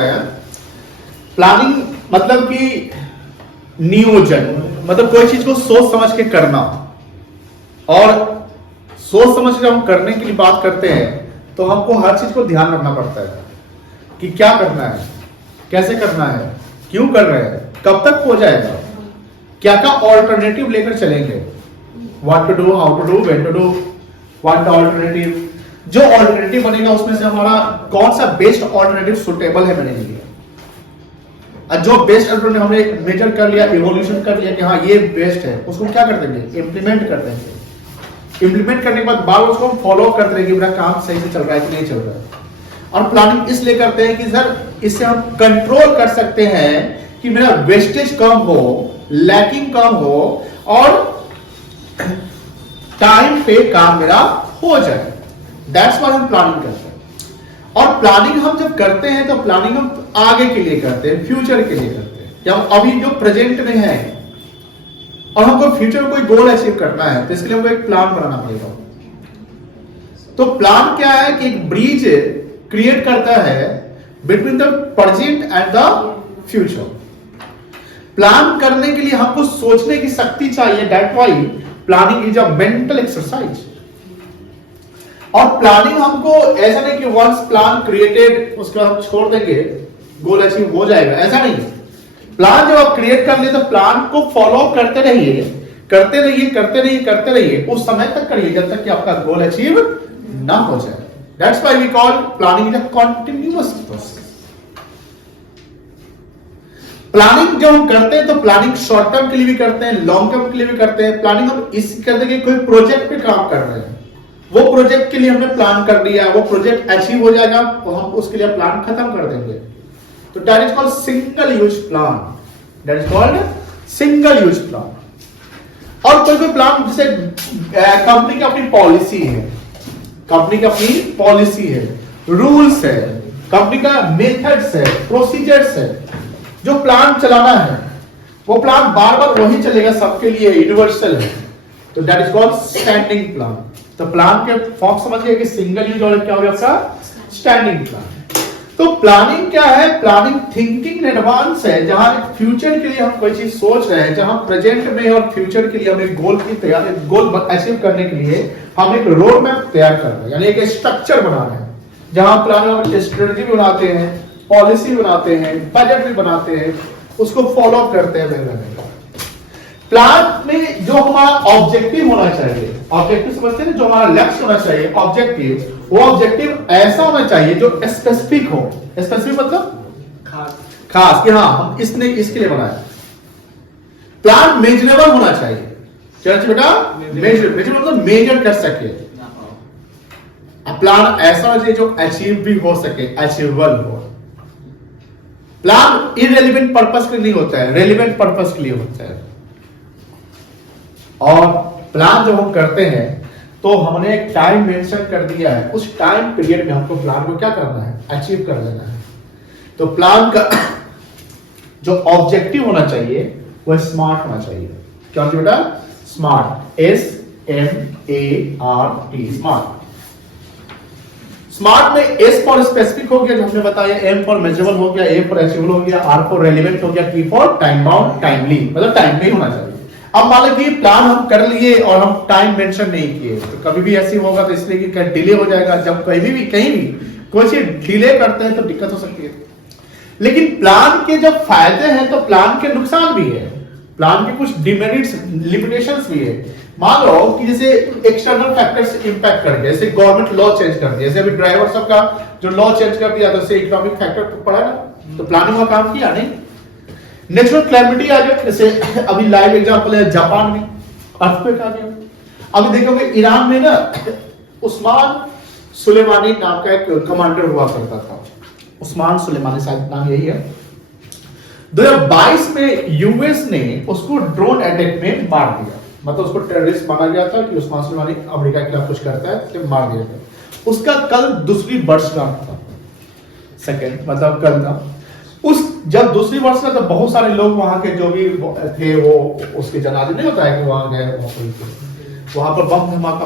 होता है? प्लानिंग मतलब कि नियोजन, मतलब कोई चीज को सोच समझ के करना। और सोच समझ के हम करने के लिए बात करते हैं तो हमको हर चीज को ध्यान रखना पड़ता है कि क्या करना है, कैसे करना है, क्यों कर रहे हैं, कब तक हो जाएगा, क्या क्या ऑल्टरनेटिव लेकर चलेंगे, what to do, how to do, when to do, what the alternative. जो ऑल्टरनेटिव बनेगा उसमें से हमारा कौन सा बेस्ट ऑल्टरनेटिव सुटेबल है मेरे लिए। जो बेस्ट अल्टरनेटिव हमने मेजर कर लिया, इवोल्यूशन कर लिया कि हाँ ये बेस्ट है, उसको क्या कर देंगे, इंप्लीमेंट कर देंगे। इंप्लीमेंट करने के बाद उसको हम फॉलो कर देंगे, मेरा काम सही से चल रहा है कि नहीं चल रहा है। और प्लानिंग इसलिए करते हैं कि सर इससे हम कंट्रोल कर सकते हैं कि मेरा वेस्टेज कम हो, लैकिंग कम हो और टाइम पे काम मेरा हो जाए। दैट्स व्हाई हम प्लानिंग करते हैं। और प्लानिंग हम जब करते हैं तो प्लानिंग हम आगे के लिए करते हैं, फ्यूचर के लिए करते हैं। कि हम अभी जो प्रेजेंट में है और हमको फ्यूचर में कोई गोल अचीव करना है तो इसके लिए हमको एक प्लान बनाना पड़ेगा। तो प्लान क्या है कि एक ब्रिज क्रिएट करता है between the present and the future. Plan करने के लिए हमको सोचने की शक्ति चाहिए। That why planning is a mental exercise. और प्लानिंग हमको ऐसा नहीं कि वंस प्लान क्रिएटेड उसके बाद हम छोड़ देंगे, गोल अचीव हो जाएगा, ऐसा नहीं। प्लान जब आप क्रिएट कर ले तो प्लान को फॉलो करते रहिए, करते रहिए, करते रहिए, करते रहिए, उस समय तक करिए जब तक कि आपका गोल अचीव ना हो जाए। That's why we call planning is a continuous process. Planning जब हम करते हैं तो प्लानिंग शॉर्ट टर्म के लिए भी करते हैं, लॉन्ग टर्म के लिए भी करते हैं। प्लानिंग हम इस करते हैं कि कोई प्रोजेक्ट पे काम कर रहे हैं, वो प्रोजेक्ट के लिए हमने प्लान कर लिया, वो प्रोजेक्ट अचीव हो जाएगा तो हम उसके लिए प्लान खत्म कर देंगे। तो that is called single use plan. That is called single use plan. और कोई प्लान जैसे कंपनी की अपनी पॉलिसी है, कंपनी की अपनी पॉलिसी है, रूल्स है, कंपनी का मेथड्स है, प्रोसीजर्स है, जो प्लान चलाना है वो प्लान बार बार वही चलेगा, सबके लिए यूनिवर्सल है। तो that is called standing plan. तो प्लान के फॉर्म समझ गए कि सिंगल यूज और क्या हो गया आपका स्टैंडिंग प्लान। तो प्लानिंग क्या है? प्लानिंग थिंकिंग इन एडवांस है, जहां फ्यूचर के लिए हम कोई चीज सोच रहे हैं, जहां प्रेजेंट में और फ्यूचर के लिए हम एक गोल की तैयारी, गोल अचीव करने के लिए हम एक रोड मैप तैयार कर रहे हैं, यानी एक स्ट्रक्चर बना रहे हैं। जहां प्लान में स्ट्रेटजी भी बनाते हैं, पॉलिसी बनाते हैं, बजट भी बनाते हैं, उसको फॉलो करते हैं। प्लान में जो हमारा ऑब्जेक्टिव होना चाहिए, ऑब्जेक्टिव समझते हैं, जो हमारा लक्ष्य होना चाहिए, ऑब्जेक्टिव, वो ऑब्जेक्टिव ऐसा होना चाहिए जो स्पेसिफिक हो। स्पेसिफिक मतलब खास कि हाँ हम इसने इसके लिए बनाया। प्लान मेजरेबल होना चाहिए। क्या चाहिए बेटा? मेजरेबल मतलब मेजर कर सके। प्लान ऐसा होना चाहिए जो अचीव भी हो सके, अचीवेबल हो। प्लान इररिलेवेंट पर्पस के लिए नहीं होता है, रेलिवेंट पर्पस के लिए होता है। और प्लान जब हम करते हैं तो हमने एक टाइम मेंशन कर दिया है, उस टाइम पीरियड में हमको प्लान को क्या करना है, अचीव कर लेना है। तो प्लान का जो ऑब्जेक्टिव होना चाहिए वो स्मार्ट होना चाहिए। क्या होना चाहिए बेटा? Smart, SMART, smart. स्मार्ट में S फॉर स्पेसिफिक हो गया जो हमने बताया, M फॉर मेजरेबल हो गया, A फॉर अचीवेबल हो गया, R फॉर रेलेवेंट हो गया, T for time bound, timely, मतलब टाइमली होना चाहिए। अब मान लीजिए प्लान हम कर लिए और हम टाइम मेंशन नहीं किए तो कभी भी ऐसी होगा तो इसलिए कि डिले हो जाएगा। जब कहीं भी कोई चीज डिले करते हैं तो दिक्कत हो सकती है। लेकिन प्लान के जब फायदे हैं तो प्लान के नुकसान भी है, प्लान के कुछ डिमेरिट्स, लिमिटेशंस भी है। मान लो कि जैसे एक्सटर्नल फैक्टर्स इंपैक्ट कर दिया, जैसे गवर्नमेंट लॉ चेंज कर दिया, जैसे अभी ड्राइवर सब का जो लॉ चेंज कर दिया तो इकोनॉमिक फैक्टर पड़ा ना, तो प्लानिंग का काम किया नहीं। नेचुरल कैलेमिटी आ गया, जैसे अभी लाइव एग्जांपल है जापान में अर्थक्वेक आ गया। अभी देखोगे ईरान में ना उस्मान सुलेमानी नाम का एक कमांडर हुआ करता था, उस्मान सुलेमानी शायद नाम यही है। 2022 में यूएस ने उसको ड्रोन अटैक में मार दिया, मतलब उसको टेररिस्ट माना गया था कि उस्मान सुलेमानी अमेरिका के खिलाफ कुछ करता है तो मार दिया गया। उसका कल दूसरी वर्षगांठ था, सेकंड मतलब कल था। उस जब दूसरी वर्ष में तो बहुत सारे लोग वहां के जो भी थे वो उसके जनाजे नहीं होता है कि वहां गए, वहां पर बम धमाका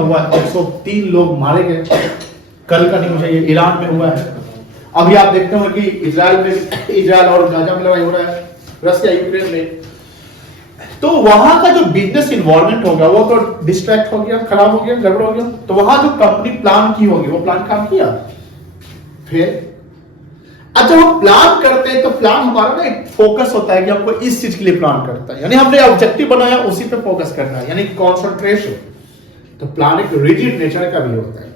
हुआ, 103 लोग मारे गए। कल का न्यूज है, ये ईरान में हुआ है। अभी आप देखते हो कि इजराइल और गाजा में लड़ाई हो रहा है, रशिया यूक्रेन में। तो वहां का जो बिजनेस इन्वायरमेंट होगा वो तो डिस्ट्रैक्ट हो गया, खराब हो गया, गड़बड़ हो गया। तो वहां जो कंपनी प्लान की होगी वो प्लान काम किया। फिर अच्छा, वो प्लान करते हैं तो प्लान हमारा ना एक फोकस होता है कि हमको इस चीज के लिए प्लान करता है, यानी हमने ऑब्जेक्टिव बनाया उसी पे फोकस करना है, यानी कॉन्सेंट्रेशन। तो प्लान एक रिजिड नेचर का भी होता है।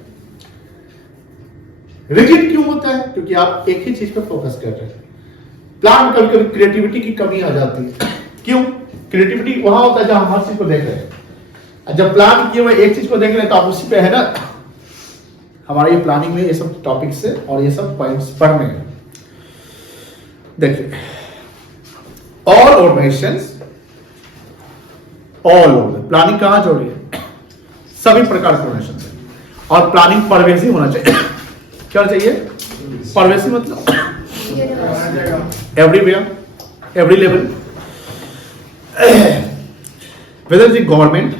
रिजिड क्यों होता है? क्योंकि आप एक ही चीज पे फोकस कर रहे हैं। प्लान कभी कभी क्रिएटिविटी की कमी आ जाती है। क्यों? क्रिएटिविटी वहां होता है जहां हर चीज को देख रहे हैं। जब प्लान किए हुए एक चीज को देख रहे हैं तो आप उसी पे है ना। हमारे ये प्लानिंग में ये सब टॉपिक्स है और ये सब पॉइंट्स पढ़ने हैं। देखिए, ऑल ऑर्गेनाइजेशंस, ऑल प्लानिंग कहां जोड़ी है? सभी प्रकार के ऑर्गेनाइजेशन से। और प्लानिंग परवेसिव होना चाहिए। क्या चाहिए? परवेसिव मतलब everywhere, every level, whether the government,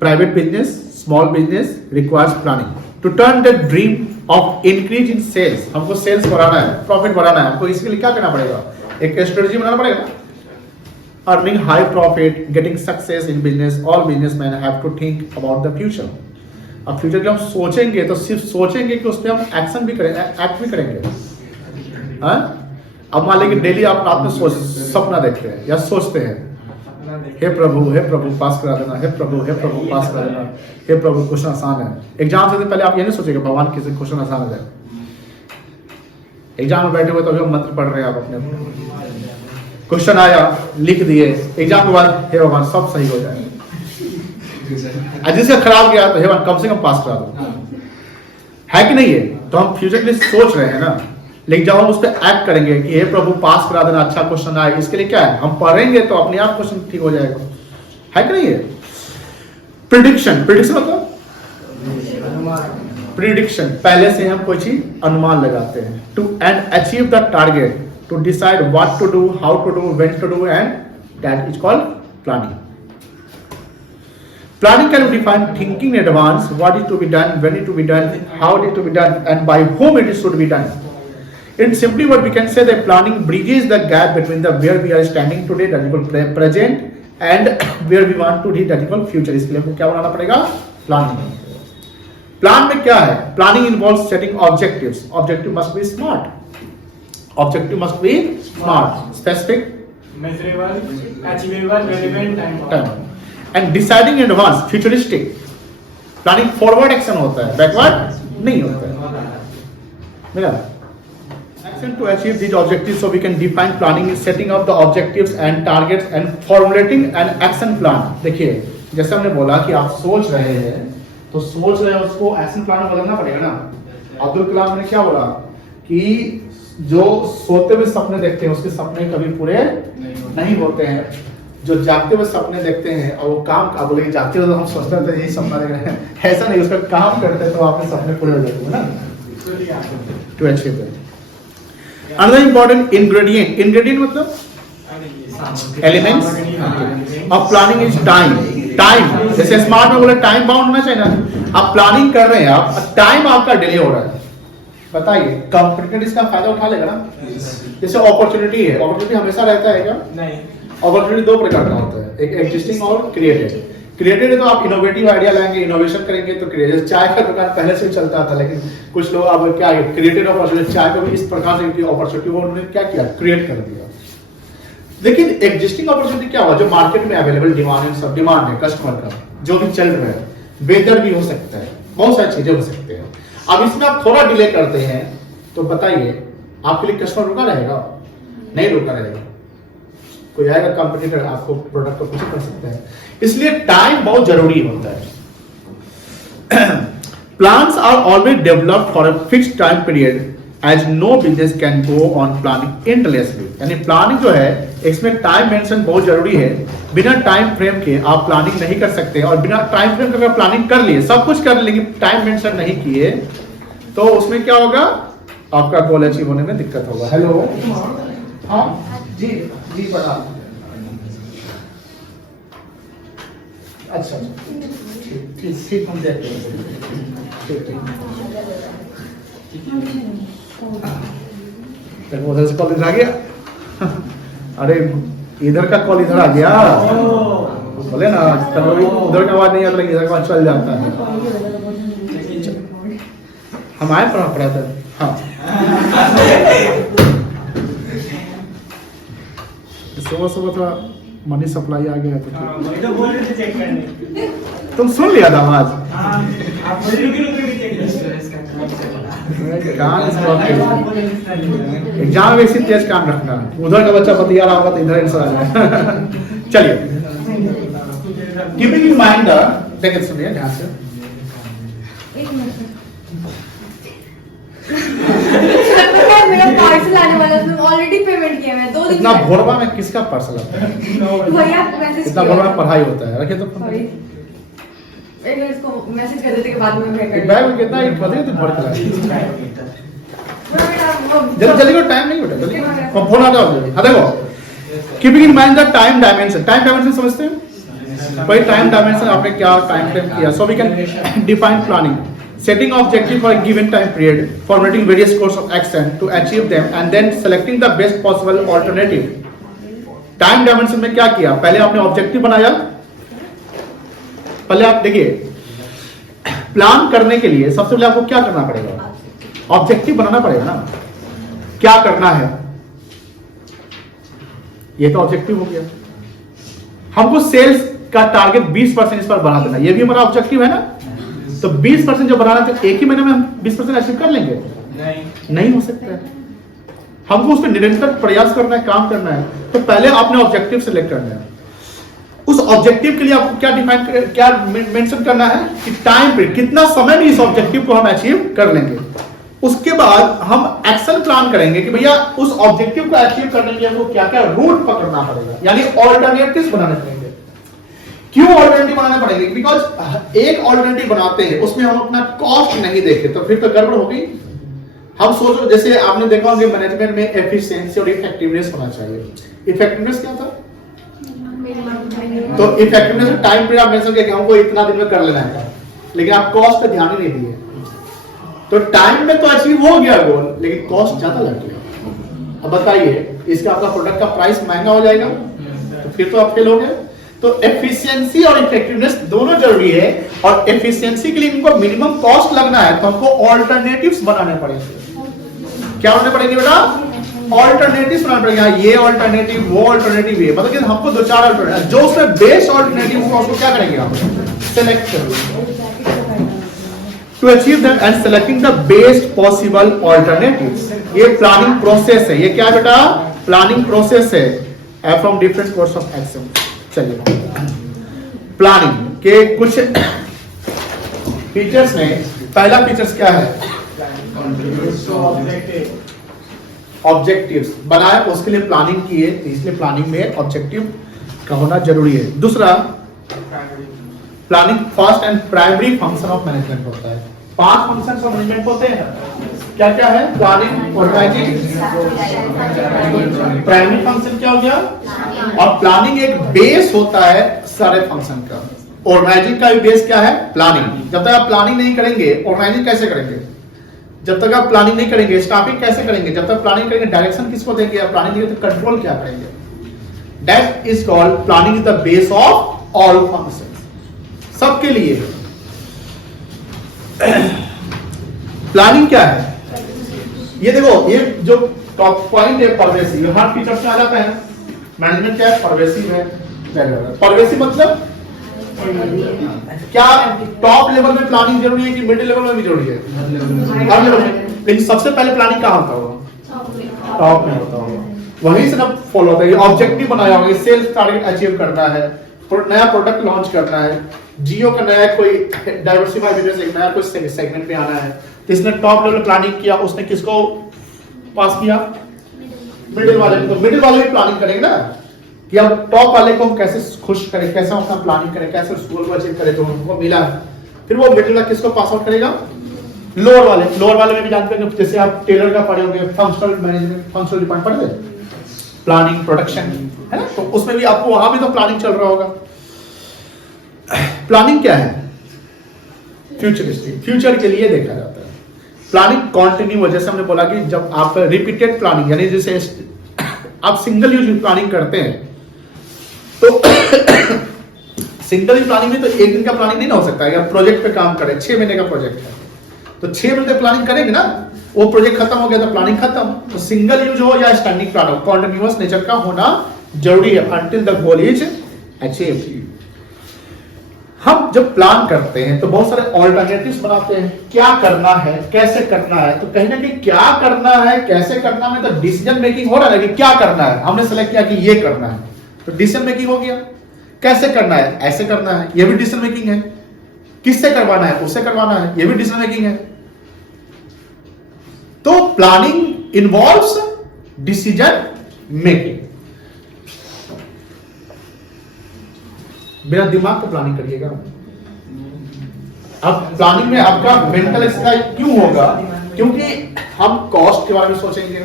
private business, small business requires planning to turn the dream of increase in sales। हमको सेल्स बढ़ाना है, प्रॉफिट बढ़ाना है, हमको इसके लिए क्या करना पड़ेगा? एक स्ट्रेटजी बनाना पड़ेगा। Earning high profit, getting success in business, all businessmen have to think about the future। अब फ्यूचर के हम सोचेंगे तो सिर्फ सोचेंगे कि उस पर हम एक्शन भी करेंगे, एक्ट भी करेंगे। हाँ? अब मान लीजिए डेली आप रात में सपना देखते हैं या सोचते हैं, हे प्रभु पास करा देना, हे प्रभु पास करा देना, हे प्रभु क्वेश्चन आसान है। एग्जाम से पहले आप ये नहीं सोचेंगे भगवान किसी क्वेश्चन आसान हो जाए। एग्जाम में बैठे हुए तो अभी हम मंत्र पढ़ रहे हैं, आप अपने क्वेश्चन आया, लिख दिए, एग्जाम के बाद हे भगवान सब सही हो जाए। जिसका खराब गया तो हे भगवान कम से कम पास करा दो, है कि नहीं है? तो हम फ्यूचर के लिए सोच रहे हैं ना, लेकिन जब हम उस पर एक्ट करेंगे कि हे प्रभु पास करा देना, अच्छा क्वेश्चन आए, इसके लिए क्या है? हम पढ़ेंगे तो अपने आप क्वेश्चन ठीक हो जाएगा, है कि नहीं है? प्रिडिक्शन मतलब प्रिडिक्शन, पहले से हम कोई चीज अनुमान लगाते हैं। To end achieve the target, to decide what to do, how to do, when to do, and that is called planning. Planning can be defined thinking in advance what is to be done, when it to be done, how it is to be done, and by whom it is to be done. In simply what we can say that planning bridges the gap between the where we are standing today, that is called present, and where we want to reach, that is called future। इसके लिए हमको क्या बनाना पड़ेगा? Planning. Plan में क्या है? Planning involves setting objectives. Objective must be smart, objective must be smart, specific, measurable, achievable, relevant, time and deciding in advance, futuristic। Planning forward action होता है, बैकवर्ड नहीं होता है। मिला? Action to achieve these objectives, so we can define planning is setting up the objectives and targets and formulating an action plan। देखिए, जैसे हमने बोला कि आप सोच रहे हैं तो सोच रहे हैं, उसको एक्शन प्लान में बदलना पड़ेगा ना। अब्दुल कलाम ने क्या बोला कि जो सोते हुए सपने देखते हैं उसके सपने कभी पूरे नहीं होते हैं, जो जागते हुए सपने देखते हैं और वो काम का बोले जागते हुए तो हम सोचते हैं यही सपना देख रहे हैं, ऐसा नहीं, उसका काम करते हैं तो आपके सपने पूरे हो जाते हैं ना। To achieve that, another important ingredient मतलब elements of planning is time. जैसे स्मार्ट में बोले टाइम बाउंड होना चाहिए ना। आप प्लानिंग कर रहे हैं, आप टाइम आपका डिले हो रहा है, बताइए कंपनी इसका फायदा उठा लेगा ना। जैसे अपॉर्चुनिटी है, अपॉर्चुनिटी हमेशा रहता है क्या? नहीं। अपॉर्चुनिटी दो प्रकार का होता है, एक एग्जिस्टिंग और क्रिएटेड। क्रिएटेड है तो आप इनोवेटिव आइडिया लाएंगे, इनोवेशन करेंगे तो क्रिएटेड। चाय का दुकान पहले से चलता था, लेकिन कुछ लोग अब क्या है, क्रिएटेड अपॉर्चुनिटी, चाय को भी इस प्रकार से अपॉर्चुनिटी उन्होंने क्या किया, क्रिएट कर दिया। लेकिन एग्जिस्टिंग अपॉर्चुनिटी क्या हुआ, जो मार्केट में अवेलेबल डिमांड है कस्टमर का, जो भी चल रहा है, वेदर भी हो सकता है, बहुत सारी चीजें हो सकती है। अब इसमें आप थोड़ा डिले करते हैं तो बताइए आपके लिए कस्टमर रुका रहेगा? नहीं रुका रहेगा, कोई आएगा कंपटीटर आपको प्रोडक्ट को पीछे कर सकता है। इसलिए टाइम बहुत जरूरी होता है। Plans are always developed for a fixed time period as no business can go on planning endlessly. यानी प्लानिंग जो है इसमें टाइम मेंशन बहुत जरूरी है। बिना टाइम फ्रेम के आप प्लानिंग नहीं कर सकते, और बिना टाइम फ्रेम के अगर प्लानिंग कर लिए, सब कुछ कर लेकिन टाइम मेंशन नहीं किए तो उसमें क्या होगा, आपका गोल अचीव होने में दिक्कत होगा। हेलो, हाँ जी जी, बता। अच्छा ठीक हम देखते हैं। ठीक। देखो उधर से कॉल इधर आ गया। अरे इधर का कॉल इधर आ गया, बोले ना कभी उधर का आवाज नहीं आता लेकिन इधर का आवाज चल जाता है। हम आए पढ़ा था। हाँ सुबह सुबह थोड़ा मनी सप्लाई आ गया तो बोल रहे थे चेक करने। तुम सुन लिया था आवाज? आप बोल रहे एग्जाम में इसी तेज काम रखना, उधर का बच्चा बतिया रहा होगा तो इधर आंसर आ जाए। चलिए, कीपिंग इन माइंड, देखिए सुनिए ध्यान से। मेरा पार्सल आने वाला है, ऑलरेडी पेमेंट किया मैं 2 दिन। इतना भोरवा में किसका पार्सल आता है? भैया मैसेज इतना भोरवा में पढ़ाई होता है। रखिए तो सॉरी, एक मिनट इसको मैसेज कर देते के बाद में मैं बैग में कितना एक बता तो भर के जल्दी जल्दी जल्दी को टाइम नहीं बेटा, जल्दी फोन आ जाओ जल्दी। हाँ देखो, keeping in mind the time dimension. Time dimension समझते हैं भाई? टाइम डायमेंशन आपने क्या टाइम फ्रेम किया? So we can define planning, setting objective for a given time period, formulating various course of action to achieve them, and then selecting the best possible alternative. Time dimension में क्या किया? पहले आपने objective बनाया। पहले आप देखिए, प्लान करने के लिए सबसे पहले आपको क्या करना पड़ेगा? ऑब्जेक्टिव बनाना पड़ेगा ना, क्या करना है। ये तो ऑब्जेक्टिव हो गया। हमको सेल्स का टारगेट 20% इस पर बढ़ा देना, ये भी हमारा ऑब्जेक्टिव है ना। तो 20% जो बनाना तो एक ही महीने में हम 20% अचीव कर लेंगे? नहीं हो सकता है। हमको उस पर निरंतर प्रयास करना है, काम करना है। तो पहले आपने ऑब्जेक्टिव सिलेक्ट करना है। उस ऑब्जेक्टिव के लिए आपको क्या डिफाइन, क्या मेंशन करना है कि टाइम पीरियड, कितना समय में इस ऑब्जेक्टिव को हम अचीव कर लेंगे। उसके बाद हम एक्शन प्लान करेंगे कि भैया उस ऑब्जेक्टिव को अचीव करने के लिए हमको क्या क्या रूट पकड़ना पड़ेगा, यानी ऑल्टरनेटिव्स बनाने पड़ेंगे। क्यों ऑल्टरनेटिव बनाने पड़ेंगे? बिकॉज एक ऑल्टरनेटिव बनाते हैं उसमें हम अपना कॉस्ट नहीं देखे तो फिर तो गड़बड़ हो गई। हम सोचो, जैसे आपने देखा होगा मैनेजमेंट में एफिशिएंसी और इफेक्टिवनेस होना चाहिए। इफेक्टिवनेस क्या था? तो इफेक्टिवनेस टाइम पीरियड आप मेंशन किया कि हमको इतना दिन में कर लेना है, लेकिन आप कॉस्ट पे ध्यान ही नहीं दिए। तो टाइम में तो अचीव हो गया गोल, लेकिन कॉस्ट ज्यादा लग गया। अब बताइए, इसका आपका प्रोडक्ट का प्राइस महंगा हो जाएगा तो फिर तो आप फेल हो गए। तो एफिशिएंसी और इफेक्टिवनेस दोनों जरूरी है, और एफिशिएंसी के लिए इनको मिनिमम कॉस्ट लगना है तो हमको ऑल्टरनेटिव्स बनाने पड़ेंगे। क्या बनाने पड़ेंगे बेटा? ऑल्टरनेटिव्स बनाने पड़ेंगे। ये ऑल्टरनेटिव, वो ऑल्टरनेटिव, ये मतलब कि हमको 2-4 ऑल्टरनेटिव, जो उसमें बेस्ट ऑल्टरनेटिव होगा उसको क्या करेंगे हम? सेलेक्ट करेंगे। To achieve that and selecting the best possible alternatives, ये प्लानिंग प्रोसेस है। ये क्या है बेटा? प्लानिंग प्रोसेस है from different course of action. चलिए, प्लानिंग के कुछ फीचर्स में पहला फीचर्स क्या है? ऑब्जेक्टिव्स बनाया, उसके लिए प्लानिंग की है, इसलिए प्लानिंग में ऑब्जेक्टिव का होना जरूरी है। दूसरा, planning first and primary function of management होता है। 5 फंक्शंस ऑफ मैनेजमेंट होते हैं। क्या क्या है? प्लानिंग, ऑर्गेनाइजिंग, प्राइमरी फंक्शन क्या हो गया, और प्लानिंग एक बेस होता है सारे फंक्शन का। ऑर्गेनाइजिंग का भी बेस क्या है? प्लानिंग। जब तक आप प्लानिंग नहीं करेंगे, ऑर्गेनाइजिंग कैसे करेंगे? जब तक आप प्लानिंग नहीं करेंगे, स्टाफिंग कैसे करेंगे? जब तक प्लानिंग करेंगे, डायरेक्शन किसको देंगे? आप प्लानिंग देंगे तो कंट्रोल क्या करेंगे? That is called planning is the base of all functions, सबके लिए। प्लानिंग क्या है? ये देखो, ये जो टॉप पॉइंट है परवेसिव, हर फीचर से आ जाता है। मैनेजमेंट क्या है? परवेसिव है। परवेसिव मतलब क्या टॉप लेवल में प्लानिंग जरूरी है कि मिडिल लेवल में भी जरूरी है? हर लेवल में। लेकिन सबसे पहले प्लानिंग कहाँ होता होगा? टॉप में होता होगा, वहीं से जब फॉलो होता है। ऑब्जेक्टिव बनाया होगा, सेल्स टारगेट अचीव करना है, नया प्रोडक्ट लॉन्च करना है, जियो का नया कोई डाइवर्सिफाई बिजनेस, एक नया कोई सेगमेंट में आना है, तो इसने टॉप लेवल प्लानिंग किया। उसने किसको पास किया? मिडिल वाले को। मिडिल वाले भी प्लानिंग करेंगे ना कि अब टॉप वाले को हम कैसे खुश करें, कैसे अपना प्लानिंग करें, कैसे उस गोल को अचीव करें जो हमको मिला है। फिर वो मिडिल वाला किसको पास आउट करेगा? लोअर वाले। लोअर वाले में भी जानते हैं, जैसे आप टेलर का पढ़े होंगे, फंक्शनल मैनेजमेंट, फंक्शनल डिपार्टमेंट पढ़े थे, प्लानिंग, प्रोडक्शन, है ना? तो उसमें भी आपको वहां भी तो प्लानिंग चल रहा होगा। प्लानिंग क्या है? फ्यूचरिस्टिक, फ्यूचर के लिए देखा जाता है। प्लानिंग कंटिन्यू, जैसे हमने बोला कि जब आप रिपीटेड प्लानिंग यानी जैसे आप सिंगल यूज प्लानिंग करते हैं तो सिंगल यूज प्लानिंग में तो एक दिन का प्लानिंग नहीं ना हो सकता है। या प्रोजेक्ट पे काम करें, 6 महीने का प्रोजेक्ट है तो 6 महीने प्लानिंग करेंगे ना, वो प्रोजेक्ट खत्म हो गया तो प्लानिंग खत्म। तो सिंगल यूज हो या स्टैंडिंग प्लान हो, कॉन्टिन्यूअस नेचर का होना जरूरी है until the goal is achieved. हम जब प्लान करते हैं तो बहुत सारे ऑल्टरनेटिव्स बनाते हैं, क्या करना है, कैसे करना है। तो कहीं ना कहीं क्या करना है, कैसे करना है, तो डिसीजन मेकिंग हो रहा है कि क्या करना है। हमने सेलेक्ट किया कि ये करना है तो डिसीजन मेकिंग हो गया। कैसे करना है, ऐसे करना है, ये भी डिसीजन मेकिंग है। किससे करवाना है, उससे करवाना है, ये भी डिसीजन मेकिंग है। तो प्लानिंग इन्वॉल्व्स डिसीजन मेकिंग। बिना दिमाग को प्लानिंग करिएगा। अब प्लानिंग में आपका मेंटल एक्सरसाइज क्यों होगा? क्योंकि हम कॉस्ट के बारे में सोचेंगे,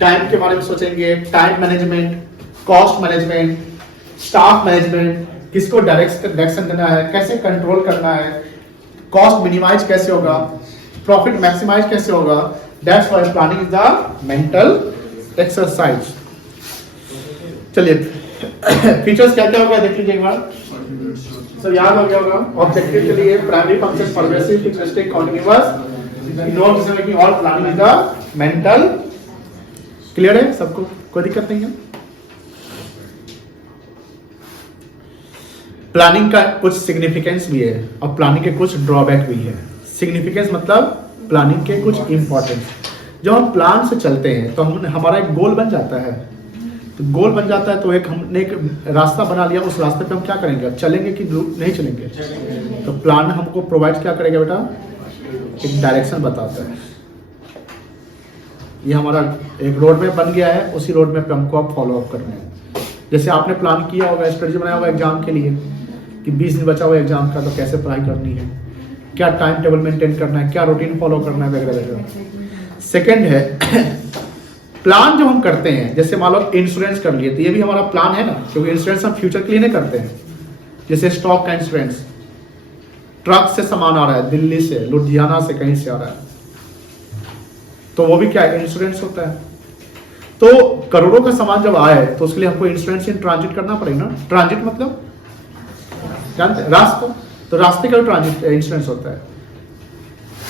टाइम के बारे में सोचेंगे, time management, cost management, staff management, किसको डायरेक्शन देना है, कैसे कंट्रोल करना है, कॉस्ट मिनिमाइज कैसे होगा, प्रॉफिट मैक्सिमाइज कैसे होगा। That's why planning is the mental exercise. चलिए फीचर्स क्या क्या होगा देख लीजिए एक बार। सब याद हो गया होगा। ऑब्जेक्टिव के लिए primary function pervasive, futuristic, continuous, involve decision making और planning is the mental. Clear है सबको, कोई दिक्कत नहीं है। प्लानिंग का कुछ सिग्निफिकेंस भी है और प्लानिंग के कुछ ड्रॉबैक भी है। सिग्निफिकेंस मतलब प्लानिंग के कुछ इंपॉर्टेंस। जब हम प्लान से चलते हैं तो हमारा एक गोल बन जाता है। तो गोल बन जाता है तो हमने एक रास्ता बना लिया, उस रास्ते पे हम क्या करेंगे, अब चलेंगे कि नहीं चलेंगे। तो प्लान हमको प्रोवाइड क्या करेगा बेटा, एक डायरेक्शन बताता है। ये हमारा एक रोड मैप बन गया है, उसी रोड मैप पे हमको अब फॉलो अप करना है। जैसे आपने प्लान किया होगा, स्ट्रेटजी बनाया होगा एग्जाम के लिए कि 20 दिन बचा हुआ एग्जाम का, तो कैसे पढ़ाई करनी है, क्या टाइम टेबल मेंटेन करना है, क्या रूटीन फॉलो करना है वगैरह वगैरह। सेकेंड है प्लान जो हम करते हैं, जैसे मान लो इंश्योरेंस कर लिए तो ये भी हमारा प्लान है ना, क्योंकि इंश्योरेंस हम फ्यूचर के लिए नहीं करते हैं। जैसे स्टॉक का इंश्योरेंस, ट्रक से सामान आ रहा है दिल्ली से, लुधियाना से, कहीं से आ रहा है, तो वो भी क्या है, इंश्योरेंस होता है। तो करोड़ों का सामान जब आए तो उसके लिए हमको इंश्योरेंस इन ट्रांजिट करना पड़ेगा ना। ट्रांजिट मतलब जानते हैं, रास्ता, तो रास्ते का ट्रांजिट इंश्योरेंस होता है।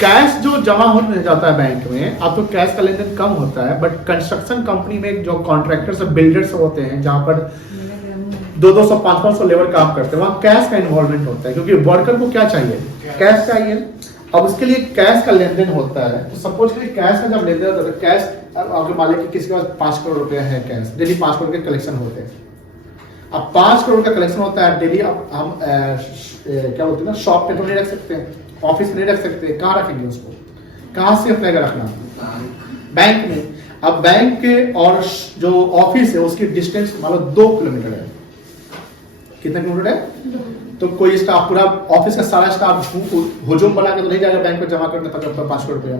कैश जो जमा होने जाता है बैंक में, अब तो कैश का लेन देन कम होता है, बट कंस्ट्रक्शन कंपनी में जो कॉन्ट्रैक्टर्स और बिल्डर्स होते हैं, जहां पर 200 500 लेबर काम करते हैं, वहां कैश का इन्वॉल्वमेंट होता है, क्योंकि वर्कर को क्या चाहिए, कैश चाहिए। अब उसके लिए कैश का लेन देन होता है। तो सपोज करिए कैश का जब लेन देन होता है, कैश आपके मान लें कि किसी के पास 5 करोड़ रुपए है कैश, डेली 5 करोड़ के कलेक्शन होते हैं। अब 5 करोड़ का कलेक्शन होता है डेली, अब हम क्या बोलते हैं ना, शॉप पे तो नहीं रख सकते हैं, ऑफिस में नहीं रख सकते, कहाँ रखेंगे उसको, कहाँ से अपने रखना, बैंक में। अब बैंक के और जो ऑफिस है उसकी डिस्टेंस मान लो 2 किलोमीटर है। कितना किलोमीटर है? तो कोई स्टाफ, पूरा ऑफिस का सारा स्टाफ हुजूम बना के तो नहीं जाएगा बैंक में जमा करने तक 5 करोड़ रुपया।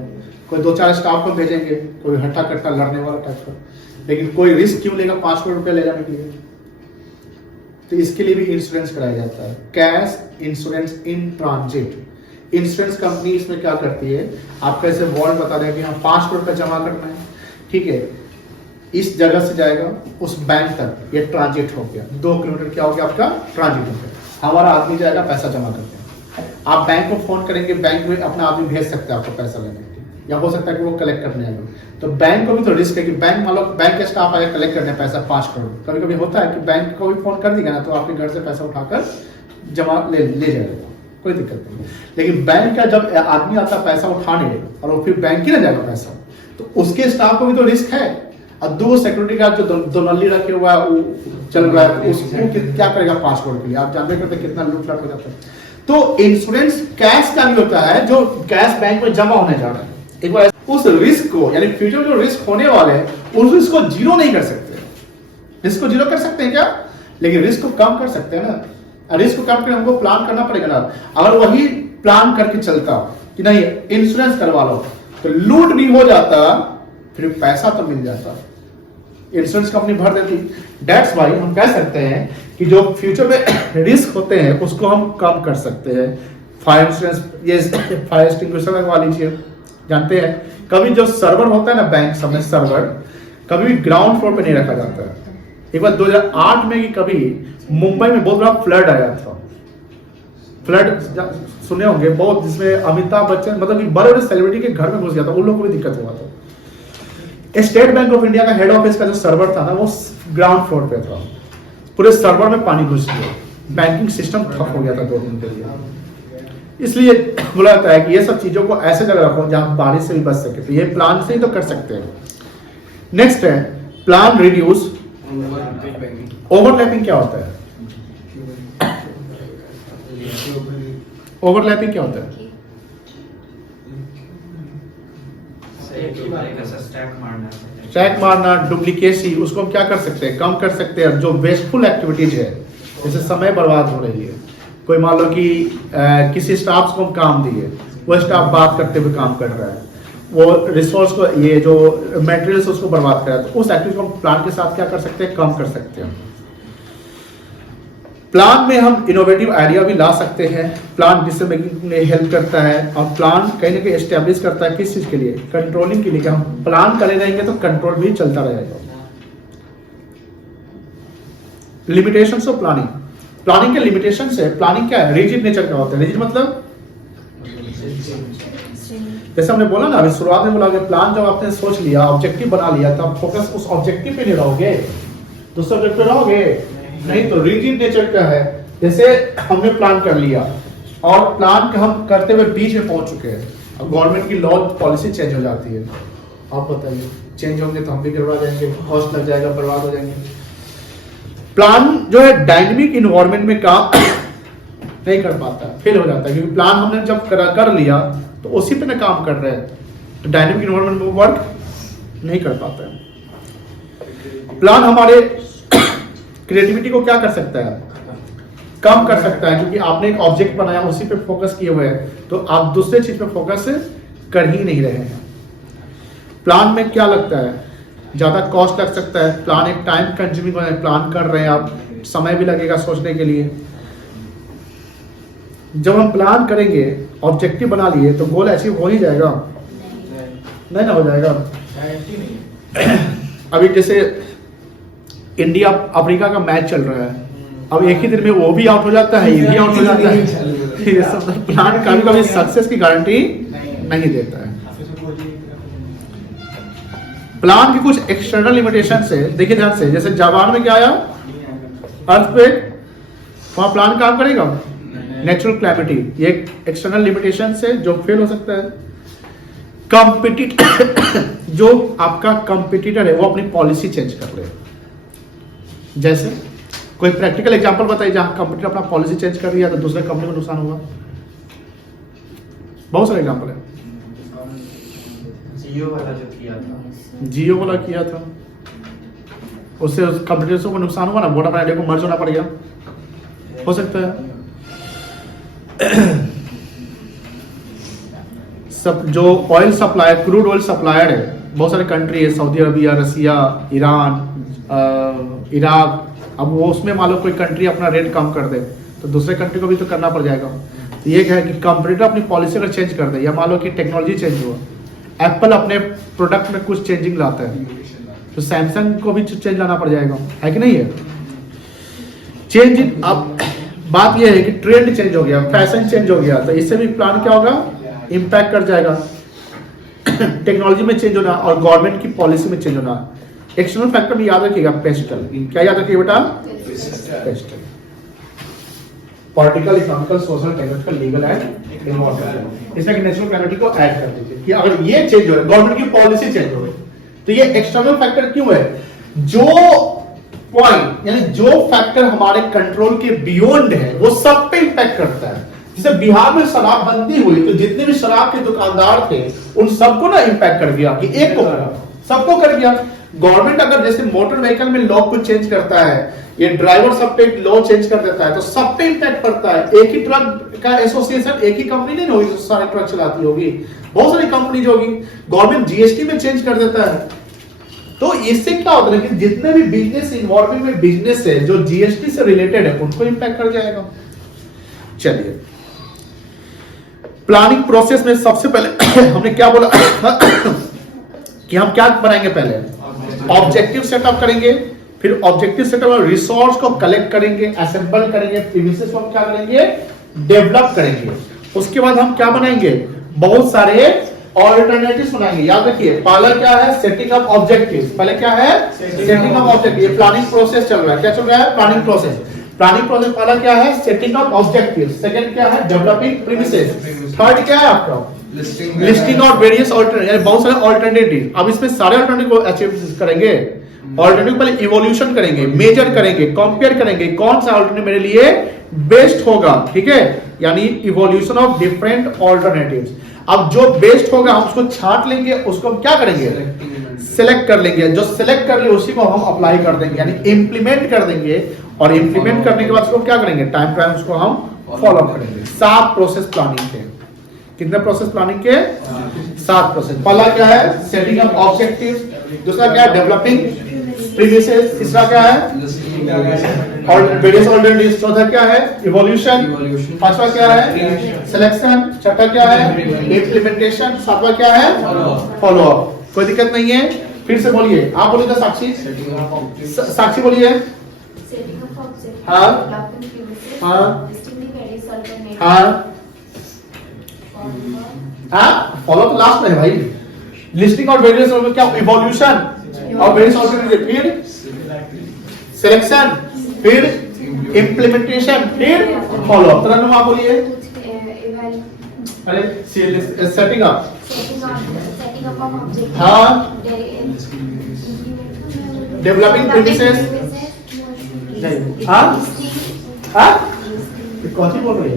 कोई 2-4 स्टाफ को भेजेंगे, कोई हट्टा कट्टा लड़ने वाला टाइप का, लेकिन कोई रिस्क क्यों लेगा 5 करोड़ रुपया ले जाने के लिए। तो इसके लिए भी इंश्योरेंस कराया जाता है, cash insurance in transit. Insurance company इसमें क्या करती है, आपका ऐसे बॉन्ड बता दें कि हाँ 5 करोड़ का जमा करना है, ठीक है, इस जगह से जाएगा उस बैंक तक, ये ट्रांजिट हो गया। 2 किलोमीटर क्या हो गया आपका, ट्रांजिट हो गया। हमारा आदमी जाएगा पैसा जमा करते हैं, आप बैंक को फोन करेंगे, बैंक में अपना आदमी भेज सकता है आपको पैसा लेने के लिए, या हो सकता है कि वो कलेक्ट करने आएगा। तो बैंक को भी तो रिस्क है कि बैंक मान लो बैंक के स्टाफ आया कलेक्ट करने पैसा 5 करोड़, कभी कभी होता है कि बैंक को भी फोन कर देगा ना, तो आपके घर से पैसा उठाकर जमा ले जाएगा, कोई दिक्कत नहीं। लेकिन बैंक का जब आदमी आता पैसा उठाने और वो फिर बैंक ही ना जाएगा पैसा, तो उसके स्टाफ को भी तो रिस्क है। और 2 सिक्योरिटी गार्ड जो दो नल्ली रखे हुआ है वो चल रहा है, उसको क्या करेगा 5 करोड़ के लिए, आप जानते करते कितना लूटलाट हो जाता है। तो इंश्योरेंस कैश का भी होता है, जो कैश बैंक में जमा होने जा रहा है। एक बार उस रिस्क को, यानी फ्यूचर जो रिस्क होने वाले हैं उस रिस्क को जीरो नहीं कर सकते। रिस्क को जीरो कर सकते हैं क्या, लेकिन रिस्क को कम कर सकते हैं ना। रिस्क को कम करके हमको प्लान करना पड़ेगा ना। अगर वही प्लान करके चलता कि नहीं इंश्योरेंस करवा लो, तो लूट भी हो जाता, फिर पैसा तो मिल जाता, इंश्योरेंस कंपनी भर देती। दैट्स वाई हम कह सकते हैं कि जो फ्यूचर में रिस्क होते हैं उसको हम कम कर सकते हैं। फायर इंश्योरेंस, ये फायर एक्सटिंग्विशर लगवा लीजिए, जानते हैं, कभी जो सर्वर होता है ना बैंक सब में सर्वर, कभी भी ग्राउंड फ्लोर पे नहीं रखा जाता है। एक बार 2008 में कि कभी मुंबई में बहुत बड़ा फ्लड आया था, फ्लड सुने होंगे बहुत, जिसमें अमिताभ बच्चन मतलब कि बड़े बड़े सेलिब्रिटी के घर में घुस गया था, उन लोगों को भी दिक्कत हुआ था। स्टेट बैंक ऑफ इंडिया का हेड ऑफिस का जो सर्वर था ना वो ग्राउंड फ्लोर पे था, पूरे सर्वर में पानी घुस गया, बैंकिंग सिस्टम ठप हो गया था 2 दिन के लिए। इसलिए बोला जाता है कि ये सब चीजों को ऐसे जगह रखो जहां बारिश से भी बच सके, तो ये प्लान से ही तो कर सकते हैं। नेक्स्ट है प्लान रिड्यूस ओवरलैपिंग। क्या होता है ओवरलैपिंग? क्या होता है? स्टैक मारना, डुप्लीकेसी, उसको हम क्या कर सकते हैं, कम कर सकते हैं। जो वेस्टफुल एक्टिविटीज है, जैसे समय बर्बाद हो रही है, कोई मान लो कि किसी स्टाफ को हम काम दिए, वो स्टाफ बात करते हुए काम कर रहा है, वो रिसोर्स को, ये जो मटेरियल्स उसको बर्बाद कर रहा है, तो उस एक्टिविटी को हम प्लान के साथ क्या कर सकते हैं, कम कर सकते हैं। प्लान में हम इनोवेटिव आइडिया भी ला सकते हैं। प्लान डिसीजन मेकिंग में हेल्प करता है, और प्लान कहीं ना कहीं एस्टेब्लिश करता है किस चीज के लिए, कंट्रोलिंग के लिए, कि हम प्लान करे रहेंगे तो कंट्रोल भी चलता रहेगा। Limitations of planning. प्लानिंग के लिमिटेशन है, प्लानिंग क्या है, रिजिड नेचर का होता है। रिजिड मतलब जैसे हमने बोला ना अभी शुरुआत में बोला कि प्लान जब आपने सोच लिया, ऑब्जेक्टिव बना लिया, तो आप फोकस उस ऑब्जेक्टिव पे नहीं रहोगे, दूसरे ऑब्जेक्टिव पे रहोगे नहीं। तो रिजिड नेचर का है, जैसे हमने प्लान कर लिया और प्लान हम करते हुए बीच में पहुंच चुके हैं, अब गवर्नमेंट की लॉ पॉलिसी चेंज हो जाती है, आप बताइए, चेंज होंगे तो हम भी करवा देंगे, कॉस्ट लग जाएगा, बर्बाद हो जाएंगे। प्लान जो है डायनेमिक इन्वायरमेंट में काम नहीं कर पाता, फेल हो जाता है, क्योंकि प्लान हमने जब कर लिया तो उसी पे ना काम कर रहे हैं, तो डायनेमिक इन्वायरमेंट में वर्क नहीं कर पाता है। प्लान हमारे क्रिएटिविटी को क्या कर सकता है, कम कर सकता है, क्योंकि आपने एक ऑब्जेक्ट बनाया, उसी पे फोकस किए हुए हैं, तो आप दूसरे चीज पे फोकस कर ही नहीं रहे हैं। प्लान में क्या लगता है, ज्यादा कॉस्ट लग सकता है, प्लान एक टाइम कंज्यूमिंग हो, प्लान कर रहे हैं आप, समय भी लगेगा सोचने के लिए। जब हम प्लान करेंगे, ऑब्जेक्टिव बना लिए, तो गोल अचीव हो ही जाएगा, नहीं ना हो जाएगा। अभी जैसे इंडिया अफ्रीका का मैच चल रहा है, अब एक ही दिन में वो भी आउट हो जाता है, ये भी आउट हो जाता है, ये सब प्लान कभी कभी सक्सेस की गारंटी नहीं देता है। प्लान की कुछ एक्सटर्नल लिमिटेशन है, देखिए ध्यान से, जैसे जापान में क्या आया, अर्थक्वेक, वहां प्लान काम करेगा, नेचुरल क्लैमिटी, ये एक्सटर्नल लिमिटेशन है जो फेल हो सकता है। कंपिटिटर, जो आपका कंपिटिटर है वो अपनी पॉलिसी चेंज कर ले, जैसे कोई प्रैक्टिकल एग्जांपल बताइए जहां कंपनी अपना पॉलिसी चेंज कर रही है तो दूसरे कंपनी को नुकसान हुआ। बहुत सारे एग्जांपल है। जियो वाला जो किया था, जियो वाला किया था, उससे कंपटीटर्स को नुकसान हुआ ना, वोडाफोन आइडिया को मर्ज होना पड़ गया, हो सकता है। सब जो oil supplier, crude oil supplier है, बहुत सारे कंट्री है, सऊदी अरबिया, रसिया, ईरान, इराक, अब वो उसमें मान लो कोई कंट्री अपना रेट कम कर दे तो दूसरे कंट्री को भी तो करना पड़ जाएगा। तो ये है कि कंपटीटर अपनी पॉलिसी अगर चेंज कर दे, या मान लो कि टेक्नोलॉजी चेंज हुआ, एप्पल अपने प्रोडक्ट में कुछ चेंजिंग लाता है, तो सैमसंग को भी चेंज लाना पड़ जाएगा, है कि नहीं है। चेंज, अब बात यह है कि ट्रेंड चेंज हो गया, फैशन चेंज हो गया, तो इससे भी प्लान क्या होगा, इम्पैक्ट कर जाएगा। टेक्नोलॉजी में चेंज होना और गवर्नमेंट की पॉलिसी में चेंज होना। एक्सटर्नल फैक्टर में याद रखिएगा, पेस्टल, क्या याद रखिएगा बेटा, pastel, political, economical, social, technological, legal and environmental, इसमें नेचुरल क्लैमिटी को ऐड कर दीजिए कि अगर ये चेंज हो रहा है, गवर्नमेंट की पॉलिसी चेंज हो रही है, तो ये एक्सटर्नल फैक्टर क्यों है, जो पॉइंट यानी जो फैक्टर हमारे कंट्रोल के बियॉन्ड है वो सब पे इंपैक्ट करता है। जैसे बिहार में शराबबंदी हुई तो जितने भी शराब के दुकानदार थे उन सबको ना इंपैक्ट कर दिया, कि एक को सबको कर दिया। गवर्नमेंट अगर जैसे मोटर व्हीकल में लॉ को चेंज करता है, ये ड्राइवर सब पे लॉ चेंज कर देता है, तो सब पे इंपैक्ट पड़ता है। एक ही ट्रक का एसोसिएशन, एक ही कंपनी नहीं होगी जो सारे ट्रक चलाती होगी, बहुत सारी कंपनी होगी। गवर्नमेंट जीएसटी में चेंज कर देता है, तो इससे क्या होता है कि जितने भी बिजनेस इन्वॉल्विंग में बिजनेस है जो जीएसटी से रिलेटेड है उनको इंपैक्ट कर जाएगा। चलिए प्लानिंग प्रोसेस में सबसे पहले हमने क्या बोला कि हम क्या बनाएंगे, पहले ऑब्जेक्टिव सेटअप करेंगे, फिर ऑब्जेक्टिव सेटअप में रिसोर्स को कलेक्ट करेंगे, असेंबल करेंगे, प्रीमिसेस को क्या करेंगे, डेवलप करेंगे। उसके बाद हम क्या बनाएंगे, बहुत सारे ऑल्टरनेटिव्स बनाएंगे। याद रखिए पहला क्या है, सेटिंग अप ऑब्जेक्टिव। पहले क्या है, सेटिंग अप ऑब्जेक्टिव। ये प्लानिंग प्रोसेस चल रहा है, क्या चल रहा है, प्लानिंग प्रोसेस। प्लानिंग प्रोसेस पहला क्या है, सेटिंग अप ऑब्जेक्टिव। सेकंड क्या है, डेवलपिंग प्रीमिसेस। थर्ड क्या है आपका, लिस्टिंग और वेरियस ऑल्टरनेटिव, यानी बहुत सारे ऑल्टरनेटिव। अब इसमें सारे ऑल्टरनेटिव को अचीव करेंगे। ऑल्टरनेटिव पहले इवोल्यूशन करेंगे, मेजर करेंगे, कंपेयर करेंगे कौन सा ऑल्टरनेटिव मेरे लिए बेस्ट होगा, ठीक है, यानी इवोल्यूशन ऑफ डिफरेंट ऑल्टरनेटिव्स। अब जो बेस्ट होगा हम उसको छांट लेंगे, उसको हम क्या करेंगे, सिलेक्ट कर लेंगे। जो सिलेक्ट कर लिए उसी को हम अप्लाई कर देंगे, यानी इंप्लीमेंट कर देंगे। और इंप्लीमेंट करने के बाद उसको क्या करेंगे, टाइम टाइम उसको हम फॉलो करेंगे। 7 प्रोसेस प्लानिंग के, कितने प्रोसेस प्लानिंग के, 7 प्रोसेस। पहला क्या है, सेटिंग अप ऑब्जेक्टिव। दूसरा क्या है, डेवलपिंग प्रीमिसेस। तीसरा क्या है, और वेरियस ऑल्टरनेटिव्स। चौथा क्या है, इवोल्यूशन। पांचवा क्या है, सिलेक्शन। छठा क्या है, इंप्लीमेंटेशन। सातवां क्या है, फॉलो अप। कोई दिक्कत नहीं है, फिर से बोलिए, आप बोलिए तो साक्षी, साक्षी बोलिए। हाँ हाँ हाँ हाँ, फॉलो अप लास्ट में है भाई। लिस्टिंग और वेरियस में क्या, इवोल्यूशन और वेरियस ऑल्टरनेटिव, फिर सिलेक्शन, फिर इंप्लीमेंटेशन, फिर फॉलो अप। तरन्नुम आप बोलिए। अरे सेटिंग अप, हाँ, डेवलपिंग प्रीमिसेस, हाँ हाँ, कौन सी बोल रही है,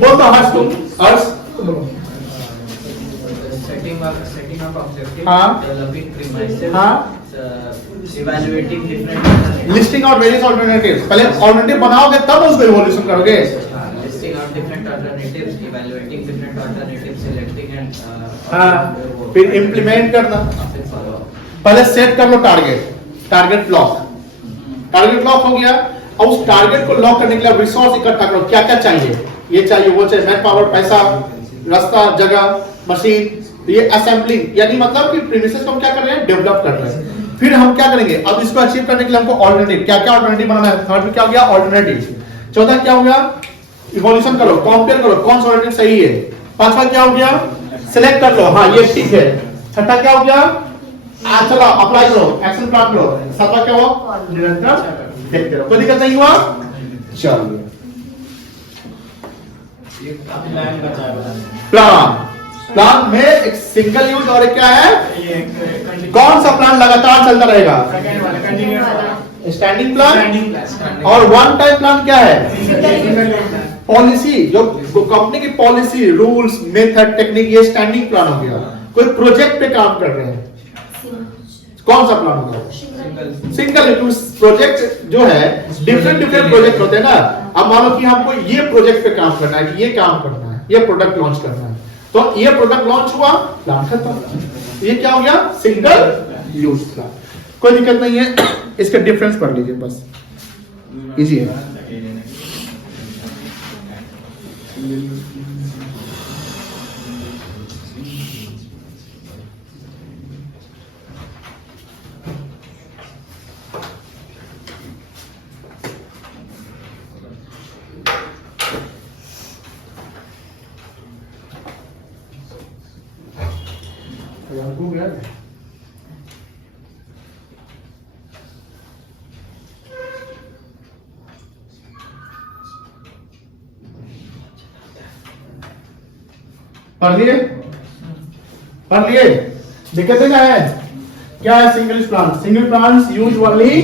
बोल तो हर्ष, तुम हर्ष बोलो। setting up objective, हाँ, developing premises, हाँ, evaluating different लिस्टिंग और वेरियस ऑल्टरनेटिव्स। पहले ऑल्टरनेटिव बनाओगे तब उसको इवोल्यूशन करोगे। listing out different alternatives, evaluating different alternatives, selecting and हाँ, फिर इम्प्लीमेंट करना। फिर follow up. पहले सेट कर लो target, target lock. Target lock हो गया। अब उस टारगेट को लॉक करने के लिए रिसोर्स इकट्ठा करो, क्या क्या चाहिए, ये चाहिए, वो चाहिए, मैन पावर, पैसा, रास्ता, जगह, मशीन। ये असेंबलिंग, यानी मतलब कि प्रीमिसेस को हम क्या कर रहे हैं, डेवलप कर रहे हैं। फिर हम क्या करेंगे, अब इसको अचीव करने के लिए हमको ऑल्टरनेटिव, क्या क्या ऑल्टरनेटिव बनाना है। थर्ड में क्या हो गया, ऑल्टरनेटिव। चौथा क्या हो गया, इवोल्यूशन करो, कंपेयर करो कौन सा ऑल्टरनेटिव सही है। पांचवा क्या हो गया, सिलेक्ट कर लो, हाँ ये ठीक है। छठा क्या हो गया, चलो अप्लाई करो, एक्शन प्लान करो। सातवां क्या हुआ, निरंतर देखते रहो। कोई दिक्कत नहीं हुआ, चलिए। प्लान बचा है, प्लान, प्लान में एक सिंगल यूज और एक क्या है, ये कौन सा प्लान लगातार चलता रहेगा, सेकंड वाला continuous standing plan. Standing plan और वन टाइम प्लान क्या है, पॉलिसी, जो कंपनी की पॉलिसी, रूल्स, मेथड, टेक्निक, ये स्टैंडिंग प्लान हो गया। कोई प्रोजेक्ट पे काम कर रहे हैं, कौन सा प्लान होगा, सिंगल प्रोजेक्ट जो है, डिफरेंट डिफरेंट प्रोजेक्ट होते हैं ना। अब मान लो कि हमको ये प्रोजेक्ट पे काम करना है, ये काम करना है, ये प्रोडक्ट लॉन्च करना है, तो ये प्रोडक्ट लॉन्च हुआ, प्लान खत्म। ये क्या हो गया, सिंगल यूज प्लान। कोई दिक्कत नहीं है, इसका डिफरेंस पढ़ लीजिए बस, इजी है। हो गया पढ़ लिए, पढ़ लिए। दिक्कत है क्या है single plan. Single plan use only,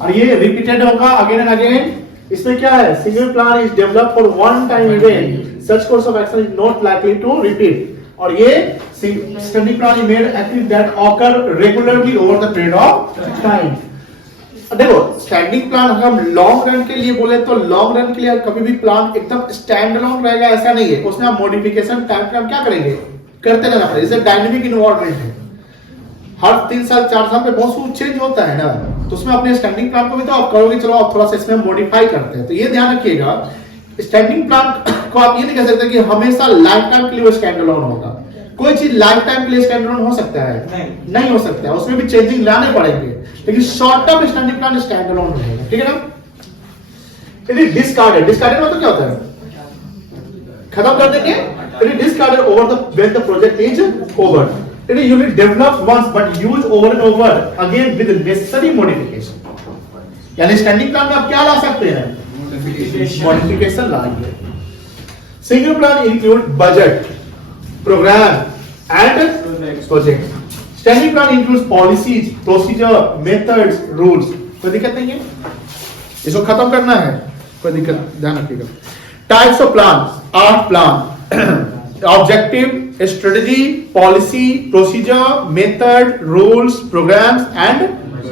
और ये रिपीटेड होगा अगेन एंड अगेन। इसमें क्या है, single plan is develop for one time event, such course of action is not likely to repeat. और ये standing plan is made activity that occur regularly over the period of time. देखो standing plan हम long run के लिए बोले तो long run के लिए कभी भी प्लान एकदम स्टैंड अलोन रहेगा ऐसा नहीं है, उसमें हम मॉडिफिकेशन टाइम पे हम क्या करेंगे, करते रहना पड़ेगा। जैसे डायनेमिक इन्वायरमेंट है, हर 3 साल 4 साल पे बहुत कुछ चेंज होता है ना, तो उसमें अपने स्टैंडिंग प्लान को भी तो आप करोगे, चलो आप थोड़ा सा इसमें मॉडिफाई करते हैं। तो ये ध्यान रखिएगा, स्टैंडिंग प्लान को आप ये नहीं कह सकते कि हमेशा लाइफ टाइम के लिए वो स्टैंड अलोन होगा। कोई चीज लाइफ टाइम के लिए स्टैंड अलोन हो सकता है, नहीं हो सकता है, उसमें भी चेंजिंग लाने पड़ेंगे, लेकिन short term standing plan stand alone रहेगा, ठीक है ना। यदि डिस्कार्डेड, डिस्कार्डेड मतलब क्या होता है, खत्म कर देंगे, यदि discarded over the when the project is over, यदि you will develop once but use over and over again with necessary modification. यानी स्टैंडिंग प्लान में आप क्या ला सकते हैं, मॉडिफिकेशन लाएंगे। Single plan include budget, programme and project. Standing plan includes policies, procedure, methods, rules. कोई दिक्कत नहीं है, इसको खत्म करना है, कोई दिक्कत, ध्यान रखिएगा। Types of plan, 8 plan, objective, strategy, policy, procedure, method, rules, programs and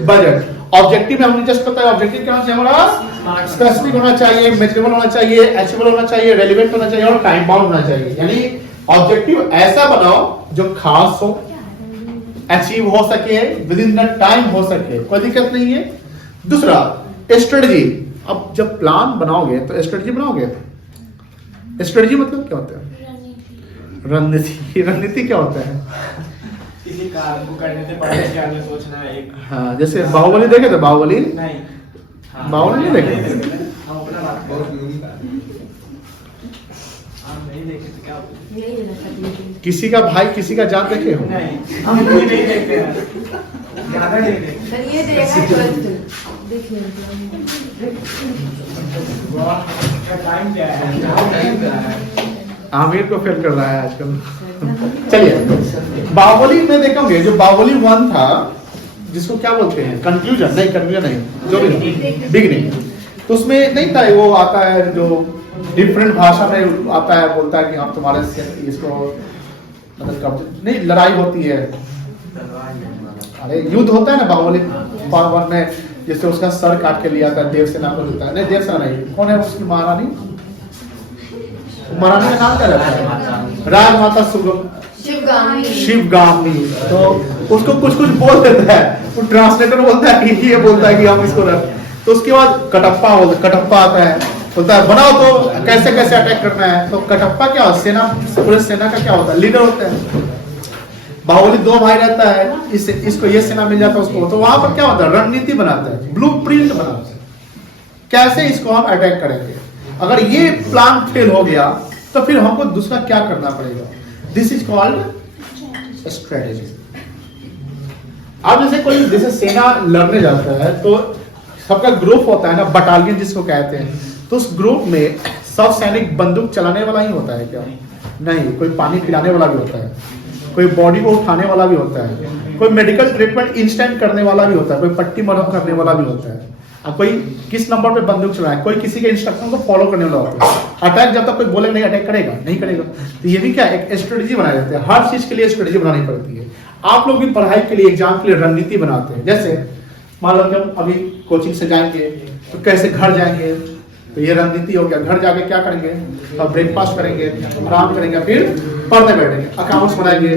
budget. Objective में हमने जस्ट बताया, ऑब्जेक्टिव क्या होना चाहिए हमारा, स्पेसिफिक होना चाहिए, मेजरेबल होना चाहिए, अचीवेबल होना चाहिए, रेलेवेंट होना चाहिए और टाइम बाउंड होना चाहिए। यानी ऑब्जेक्टिव ऐसा बनाओ जो खास हो, अचीव हो सके, विद इन द टाइम हो सके, कोई दिक्कत नहीं है। दूसरा स्ट्रेटजी, अब जब प्लान बनाओगे तो स्ट्रेटजी बनाओगे, स्ट्रेटजी मतलब क्या होता है, रणनीति। रणनीति क्या होता है, किसी कार्य को करने से पहले क्या नहीं सोचना है एक। हाँ, जैसे बाहुबली देखे थे, बाहुबली, नहीं, बाहुबली नहीं देखे, हम अपना बात हम नहीं देखे तो क्या होता? किसी का भाई किसी का जान देखे हो? नहीं, हम कोई नहीं देखते हैं, ज्यादा नहीं देखते। सर ये देखा देखिए टाइम क्या है? आमिर को फेल कर रहा है आजकल। चलिए, बाहुबली में देखोगे, जो बाहुबली 1 था, जिसको क्या बोलते हैं, कंक्लूजन नहीं, कंक्लूजन नहीं, जो भी बिगनिंग, तो उसमें नहीं था वो आता है जो डिफरेंट भाषा में आता है, बोलता है कि आप तुम्हारे से इसको मतलब नहीं, लड़ाई होती है, अरे युद्ध होता है ना बाहुबली पार्ट 1 में, जैसे उसका सर काट के लिया था देवसेना को, होता है नहीं, देवसेना नहीं, कौन है उसकी महारानी, महारानी का नाम क्या रहता है, राजमाता शिवगामी। तो उसको कुछ कुछ बोल देता है, वो ट्रांसलेटर बोलता है कि ये बोलता है कि हम इसको रख, तो उसके बाद कटप्पा बोलता, कटप्पा आता है, बोलता है बनाओ तो कैसे कैसे अटैक करना है। तो कटप्पा क्या होता है, सेना, पूरे सेना का क्या होता है, लीडर होता है। बाहुबली 2 भाई रहता है, इसको ये सेना मिल जाता है उसको, तो वहां पर क्या होता है, रणनीति बनाता है, ब्लूप्रिंट बनाता है, कैसे इसको हम अटैक करेंगे। अगर ये प्लान फेल हो गया तो फिर हमको दूसरा क्या करना पड़ेगा, दिस इज कॉल्ड स्ट्रेटेजी। अब जैसे कोई जैसे सेना लड़ने जाता है तो सबका ग्रुप होता है ना, बटालियन जिसको कहते हैं, तो उस ग्रुप में सब सैनिक बंदूक चलाने वाला ही होता है क्या, नहीं, कोई पानी पिलाने वाला भी होता है, कोई बॉडी को उठाने वाला भी होता है, कोई मेडिकल ट्रीटमेंट इंस्टेंट करने वाला भी होता है, कोई पट्टी मरहम करने वाला भी होता है, अब कोई किस नंबर पे बंदूक चलाए, कोई किसी के इंस्ट्रक्शन को फॉलो करने वाला होता है। अटैक जब तक कोई बोले नहीं अटैक करेगा, नहीं करेगा। तो ये भी क्या एक स्ट्रेटजी बनाई जाती है, हर चीज के लिए स्ट्रेटजी बनानी पड़ती है। आप लोग भी पढ़ाई के लिए, एग्जाम के लिए रणनीति बनाते हैं। जैसे मान लो कि हम अभी कोचिंग से जाएंगे तो कैसे घर जाएंगे, तो ये रणनीति हो गया। घर जाके क्या करेंगे, अब ब्रेकफास्ट करेंगे, आराम करेंगे, फिर पढ़ने बैठेंगे, अकाउंट्स बनाएंगे,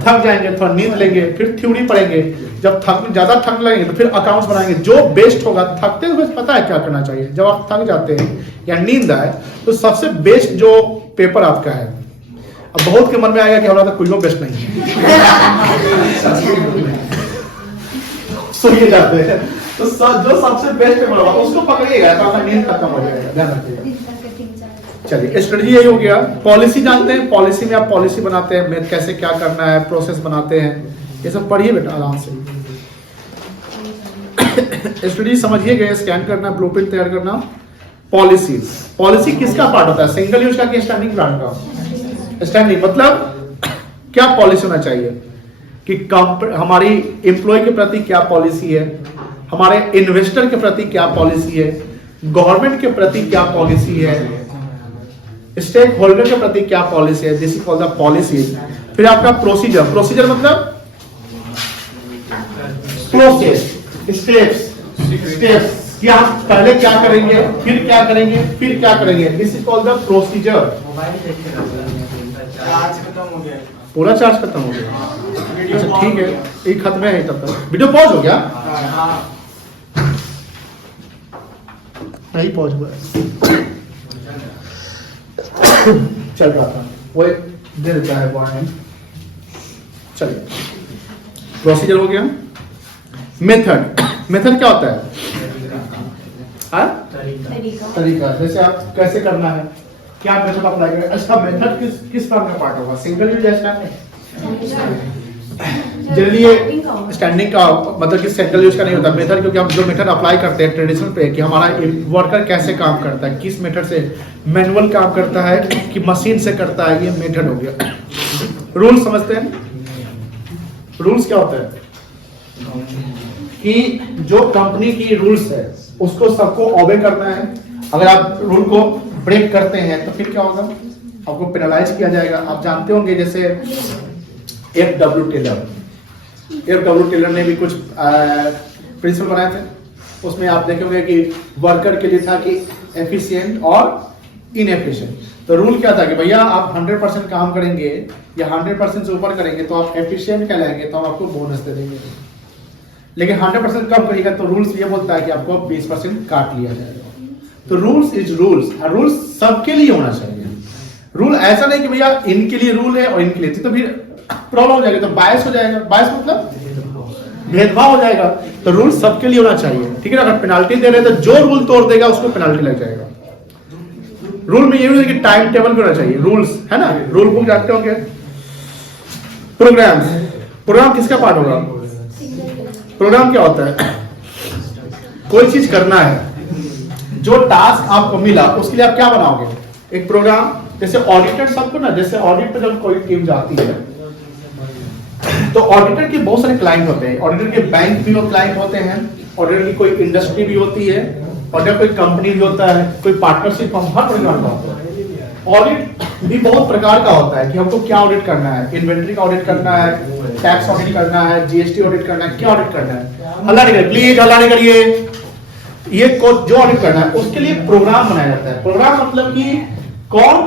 थक जाएंगे, थोड़ा नींद लेंगे, फिर थ्योरी पढ़ेंगे, जब ज्यादा थक लगेंगे तो फिर अकाउंट्स बनाएंगे। जो बेस्ट होगा, थकते हुए पता है क्या करना चाहिए, जब आप थक जाते हैं या नींद आए तो सबसे बेस्ट जो पेपर आपका है, अब बहुत के मन में आएगा कि हमारा तो कोई बेस्ट नहीं है सोइए जाते हैं, तो जो सबसे बेस्ट पेपर होगा उसको पकड़िएगा, तो आपका नींद खत्म हो जाएगा, ध्यान रखिएगा। चलिए, स्ट्रेटजी यही हो गया। पॉलिसी जानते हैं, पॉलिसी में आप पॉलिसी बनाते हैं, कैसे क्या करना है, प्रोसेस बनाते हैं, ये सब पढ़िए बेटा आराम से। स्ट्रेटजी समझिए गए, स्कैन करना, ब्लूप्रिंट तैयार करना। पॉलिसी, पॉलिसी किसका पार्ट होता है, सिंगल यूज का कि स्टैंडिंग प्लान का। स्टैंडिंग मतलब क्या पॉलिसी होना चाहिए कि हमारी एम्प्लॉय के प्रति क्या पॉलिसी है, हमारे इन्वेस्टर के प्रति क्या पॉलिसी है, गवर्नमेंट के प्रति क्या पॉलिसी है, स्टेक होल्डर के प्रति क्या पॉलिसी है, this is called the policy. फिर आपका प्रोसीजर, प्रोसीजर मतलब प्रोसेस, स्टेप्स कि आप पहले क्या करेंगे, फिर क्या करेंगे, फिर क्या करेंगे, this is called the procedure. Charge खत्म हो गया, पूरा चार्ज खत्म हो गया, अच्छा ठीक है, एक खत्म है तब तक। वीडियो पॉज हो गया, नहीं पॉज हुआ है। चल रहा था वो दे देता है वार्निंग। चलिए प्रोसीजर हो गया। मेथड, मेथड क्या होता है? हाँ? तरीका, जैसे आप कैसे करना है, क्या मेथड अप्लाई करें। अच्छा मेथड किस फॉर्म का पार्ट होगा? सिंगल यूज या स्टैंडिंग? जनरली ये स्टैंडिंग का मतलब कि सिंगल यूज का नहीं होता मेथड, क्योंकि हम जो मेथड अप्लाई करते हैं ट्रेडिशनल पे कि हमारा वर्कर कैसे काम करता है, किस मेथड से, मैनुअल काम करता है कि मशीन से करता है, ये मेथड हो गया। रूल समझते हैं? रूल्स क्या होता है कि जो कंपनी की रूल्स है उसको सबको ओबे करना है। अगर आप रूल को ब्रेक करते हैं तो फिर क्या होगा? आपको पेनलाइज किया जाएगा। आप जानते होंगे जैसे FW टेलर ने भी कुछ प्रिंसिपल बनाए थे, उसमें आप देखेंगे कि वर्कर के लिए था कि एफिशिएंट और इनएफिशिएंट। तो रूल क्या था कि भैया आप 100% काम करेंगे या 100% से ऊपर करेंगे तो आप एफिशिएंट कहलाएंगे, तो हम आपको बोनस दे देंगे। लेकिन 100% कम करेगा तो रूल्स ये बोलता है कि आपको 20% काट लिया जाएगा। तो रूल्स इज रूल्स, और रूल्स सबके लिए होना चाहिए। रूल ऐसा नहीं कि भैया इनके लिए रूल है और इनके लिए, तो फिर प्रॉब्लम हो जाएगी, तो बायस हो जाएगा। बायस मतलब भेदभाव हो जाएगा। तो रूल सबके लिए होना चाहिए, ठीक है ना। अगर पेनाल्टी दे रहे हैं तो जो रूल तोड़ देगा उसको पेनाल्टी लग जाएगा। रूल में ये भी है कि टाइम टेबल भी होना चाहिए, रूल्स है ना। रूल बुक जानते होंगे। प्रोग्राम, प्रोग्राम किसका पार्ट होगा? प्रोग्राम क्या होता है? कोई चीज करना है, जो टास्क आपको मिला उसके लिए आप क्या बनाओगे? एक प्रोग्राम। जैसे ऑडिटर सबको ना, जैसे ऑडिट पे जब कोई टीम जाती है तो ऑडिटर के बहुत सारे क्लाइंट होते हैं। ऑडिटर के बैंक भी क्लाइंट होते हैं, ऑडिटर की कोई इंडस्ट्री भी होती है, ऑडिटर कोई कंपनी भी होता है, कोई पार्टनरशिप फर्म, हर प्रकार का होता है। ऑडिट भी बहुत प्रकार का होता है कि हमको क्या ऑडिट करना है। इन्वेंट्री का ऑडिट करना है, टैक्स ऑडिट करना है, GST ऑडिट करना है, क्या ऑडिट करना है। हल्ला नहीं करिए प्लीज, हल्ला नहीं करिए। ये जो ऑडिट करना है उसके लिए प्रोग्राम बनाया जाता है। प्रोग्राम मतलब कि कौन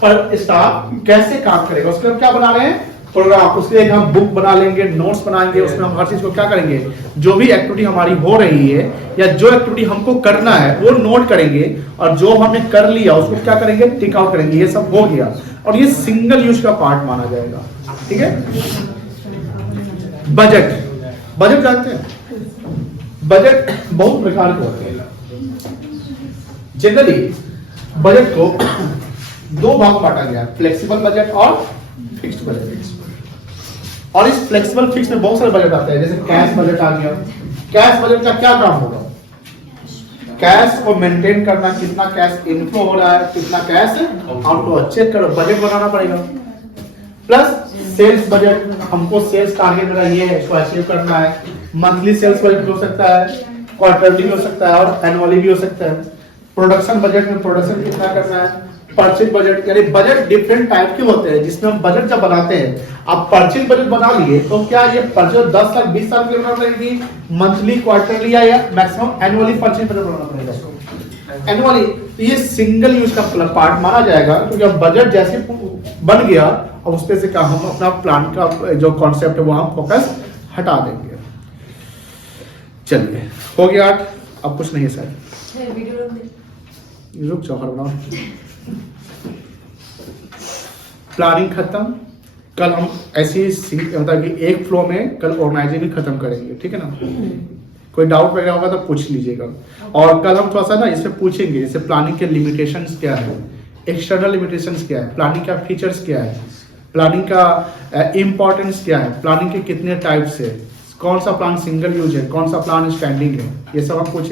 पर स्टाफ कैसे काम करेगा, उसके लिए क्या बना रहे हैं? प्रोग्राम। उसके लिए हम बुक बना लेंगे, नोट्स बनाएंगे, उसमें हम हर चीज को क्या करेंगे, जो भी एक्टिविटी हमारी हो रही है या जो एक्टिविटी हमको करना है वो नोट करेंगे, और जो हमने कर लिया उसको क्या करेंगे, टिक आउट करेंगे। ये सब हो गया, और ये सिंगल यूज का पार्ट माना जाएगा, ठीक है। बजट, बजट जानते हैं? बजट बहुत प्रकार के होते हैं। जनरली बजट को दो भाग बांटा गया, फ्लेक्सिबल बजट और फिक्स्ड बजट। और इस फ्लेक्सिबल फिक्स में बहुत सारे बजट आते हैं, जैसे कैश बजट आ गया। कैश बजट का क्या काम होगा? कैश को मेंटेन करना, कितना कैश इनफ्लो हो रहा है, कितना कैश आउटफ्लो, चेक करो, बजट बनाना पड़ेगा। प्लस सेल्स बजट, हमको सेल्स टारगेट मेरा ये है, इसको अचीव करना है। मंथली सेल्स बजट भी हो सकता है, क्वार्टरली भी हो सकता है, और एनुअली भी हो सकता है। प्रोडक्शन बजट में प्रोडक्शन कितना करना है। परचेज बजट, यानी बजट डिफरेंट टाइप के होते हैं, जिसमें हम बजट जब बनाते हैं, आप परचेज बजट बना लिए तो क्या ये परचेज 10 लाख 20 साल के लिए बनाना पड़ेगी, मंथली, क्वार्टरली या मैक्सिमम एनुअली परचेज बजट बनाना पड़ेगा? एनुअली। तो ये सिंगल यूज का पार्ट माना जाएगा, क्योंकि अब बजट जैसे बन गया अब उस पे से क्या हम अपना प्लान का जो कॉन्सेप्ट है वो हम फोकस हटा देंगे। चलिए हो गया 8, अब कुछ नहीं है सर, रुक जाओ, बनाओ। प्लानिंग खत्म। कल हम ऐसी मतलब कि एक फ्लो में कल ऑर्गेनाइजिंग भी खत्म करेंगे, ठीक है ना। कोई डाउट वगैरह होगा तो पूछ लीजिएगा। और कल हम थोड़ा सा ना इससे पूछेंगे, जैसे प्लानिंग के लिमिटेशंस क्या है, एक्सटर्नल लिमिटेशंस क्या है, प्लानिंग का फीचर्स क्या है, प्लानिंग का इंपॉर्टेंस क्या है, प्लानिंग के कितने टाइप्स है, कौन सा प्लान सिंगल यूज है, कौन सा प्लान स्टैंडिंग है, ये सब हम पूछेंगे।